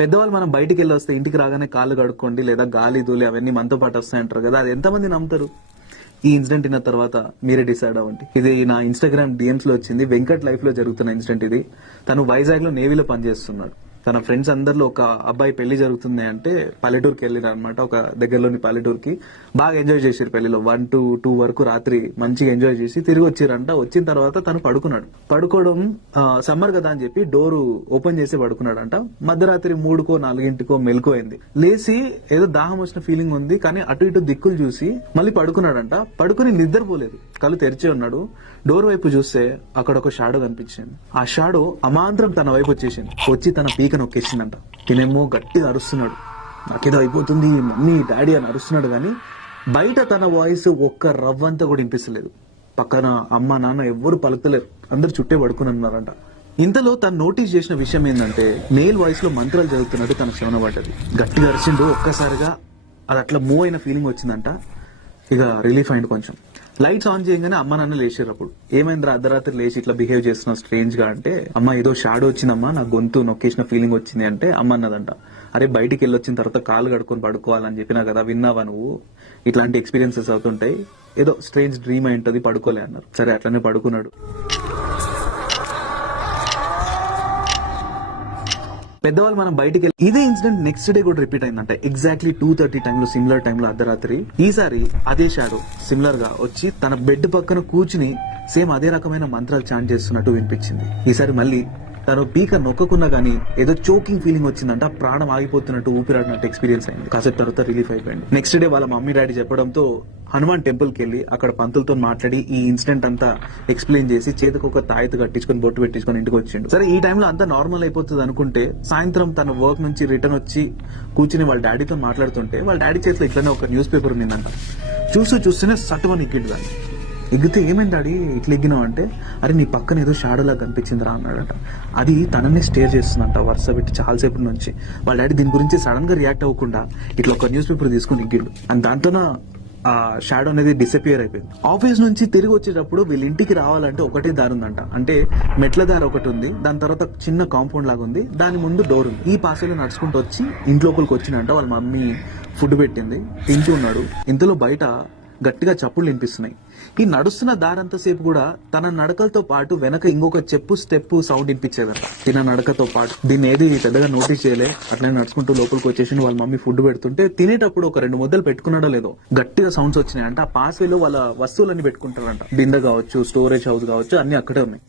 పెద్దవాళ్ళు మనం బయటికి వెళ్ళి వస్తే ఇంటికి రాగానే కాళ్ళు కడుక్కోండి లేదా గాలి ధూళి అవన్నీ మనతో పాటు వస్తాయంటారు కదా, అది ఎంతమంది నమ్ముతారు? ఈ ఇన్సిడెంట్ అయిన తర్వాత మీరే డిసైడ్ అవ్వండి. ఇది నా ఇన్స్టాగ్రామ్ డిఎమ్స్ లో వచ్చింది. వెంకట్ లైఫ్ లో జరుగుతున్న ఇన్సిడెంట్ ఇది. తను వైజాగ్ లో నేవీలో పనిచేస్తున్నాడు. తన ఫ్రెండ్స్ అందరిలో ఒక అబ్బాయి పెళ్లి జరుగుతుంది అంటే పల్లెటూరుకి వెళ్ళిరు అనమాట. ఒక దగ్గరలోని పల్లెటూరుకి బాగా ఎంజాయ్ చేసారు. పెళ్లిలో 1 to 2 వరకు రాత్రి మంచిగా ఎంజాయ్ చేసి తిరిగి వచ్చిరంట. వచ్చిన తర్వాత తను పడుకున్నాడు. పడుకోవడం సమ్మర్ కదా అని చెప్పి డోరు ఓపెన్ చేసి పడుకున్నాడంట. మధ్యరాత్రి 3కో 4కో మెలుకోయింది. లేచి ఏదో దాహం వచ్చిన ఫీలింగ్ ఉంది, కానీ అటు ఇటు దిక్కులు చూసి మళ్ళీ పడుకున్నాడంట. పడుకుని నిద్రపోలేదు, కళ్ళు తెరిచే ఉన్నాడు. డోర్ వైపు చూస్తే అక్కడ ఒక షాడో కనిపించింది. ఆ షాడో అమాంతరం తన వైపు వచ్చేసింది. వచ్చి తన పీక నొక్కేసిందంట. తినేమో గట్టిగా అరుస్తున్నాడు, నాకేదో అయిపోతుంది మమ్మీ డాడీ అని అరుస్తున్నాడు. కానీ బయట తన వాయిస్ ఒక్క రవ్వంతా కూడా వినిపిస్తలేదు. పక్కన అమ్మ నాన్న ఎవ్వరు పలుకుతలేరు, అందరు చుట్టే పడుకుని ఉన్నారంట. ఇంతలో తను నోటీస్ చేసిన విషయం ఏంటంటే మేల్ వాయిస్ లో మంత్రాలు చదువుతున్నట్టు తన శవన పడ్డది. గట్టిగా అరిచిండు. ఒక్కసారిగా అది అట్లా మూవ్ అయిన ఫీలింగ్ వచ్చిందంట. ఇక రిలీఫ్ అయింది కొంచెం. లైట్స్ ఆన్ చేయగానే అమ్మ నాన్న లేచారు. అప్పుడు ఏమైందిరా అర్ధరాత్రి లేచి ఇట్లా బిహేవ్ చేస్తున్నావు స్ట్రేంజ్ గా అంటే, అమ్మ ఏదో షాడో వచ్చిందమ్మా, నా గొంతు నొక్కేసిన ఫీలింగ్ వచ్చింది అంటే అమ్మ అన్నదంట, అరే బయటికి వెళ్ళొచ్చిన తర్వాత కాలు కడుక్కొని పడుకోవాలని చెప్పినా కదా, విన్నావా నువ్వు? ఇట్లాంటి ఎక్స్పీరియన్సెస్ అవుతుంటాయి, ఏదో స్ట్రేంజ్ డ్రీమ్ అయి ఉంటది, పడుకోలే అన్నారు. సరే అట్లనే పడుకున్నాడు. పెద్దవాళ్ళు మనం బయటికి వెళ్ళి ఇదే ఇన్సిడెంట్ నెక్స్ట్ డే కూడా రిపీట్ అయిందంట. ఎగ్జాక్ట్లీ 2:30 టైంలో, సిమిలర్ టైంలో అర్ధరాత్రి. ఈసారి అదే షాడో సిమిలర్ గా వచ్చి తన బెడ్ పక్కన కూర్చుని సేమ్ అదే రకమైన మంత్రాలు చాంట్ చేస్తున్నట్టు వినిపించింది. ఈసారి మళ్ళీ తను పీక నొక్కకున్నా గానీ ఏదో చోకింగ్ ఫీలింగ్ వచ్చిందంట. ప్రాణం ఆగిపోతున్నట్టు, ఊపిరాడినట్టు ఎక్స్పీరియన్స్ అయింది. కాసేపు తర్వాత రిలీఫ్ అయిపోయింది. నెక్స్ట్ డే వాళ్ళ మమ్మీ డాడీ చెప్పడంతో హనుమాన్ టెంపుల్ కి వెళ్లి అక్కడ పంతులతో మాట్లాడి ఈ ఇన్సిడెంట్ అంతా ఎక్స్ప్లెయిన్ చేసి చేతికి ఒక తాయెత్తు కట్టించుకొని బొట్టు పెట్టించుకొని ఇంటికి వచ్చిండు. సరే ఈ టైంలో అంతా నార్మల్ అయిపోతుంది అనుకుంటే, సాయంత్రం తన వర్క్ నుంచి రిటర్న్ వచ్చి కూర్చుని వాళ్ళ డాడీతో మాట్లాడుతుంటే వాళ్ళ డాడీ చేతిలో ఇట్లనే ఒక న్యూస్ పేపర్ ఉండిందంట. చూస్తూనే సటుమని ఎగ్గిడు దాన్ని. ఎగ్గితే ఏమైంది డాడీ ఇట్లా ఎగ్గినావు అంటే, అరే నీ పక్కన ఏదో షాడోలా కనిపించిందిరా అన్నాడట. అది తననే స్టేర్ చేస్తుందంట వరుస పెట్టి చాలాసేపు నుంచి. వాళ్ళ డాడీ దీని గురించి సడన్ గా రియాక్ట్ అవ్వకుండా ఇట్లా ఒక న్యూస్ పేపర్ తీసుకుని ఎగ్గిడు. అండ్ దాంతో ఆ షాడో అనేది డిసపియర్ అయిపోయింది. ఆఫీస్ నుంచి తిరిగి వచ్చేటప్పుడు వీళ్ళ ఇంటికి రావాలంటే ఒకటే దారి ఉందంట. అంటే మెట్ల దారి ఒకటి ఉంది, దాని తర్వాత చిన్న కాంపౌండ్ లాగా ఉంది, దాని ముందు డోర్ ఉంది. ఈ పాసలో నడుచుకుంటూ వచ్చి ఇంట్లోపలికి వచ్చినంట. వాళ్ళ మమ్మీ ఫుడ్ పెట్టింది, తింటూ ఉన్నాడు. ఇంతలో బయట గట్టిగా చప్పుళ్ళు వినిపిస్తున్నాయి. ఈ నడుస్తున్న దారంతా సేపు కూడా తన నడకలతో పాటు వెనక ఇంకొక స్టెప్ సౌండ్ వినిపించేదంట తిన నడకతో పాటు. దీన్ని ఏది పెద్దగా నోటీస్ చేయలే, అట్లనే నడుచుకుంటూ లోపలికి వచ్చేసి వాళ్ళ మమ్మీ ఫుడ్ పెడుతుంటే తినేటప్పుడు ఒక 2 ముద్దలు పెట్టుకున్నాడో లేదో గట్టిగా సౌండ్స్ వచ్చినాయంట. ఆ పాస్వేలో వాళ్ళ వస్తువులన్నీ పెట్టుకుంటారంట. బిందె కావచ్చు, స్టోరేజ్ హౌస్ కావచ్చు, అన్ని అక్కడే ఉన్నాయి.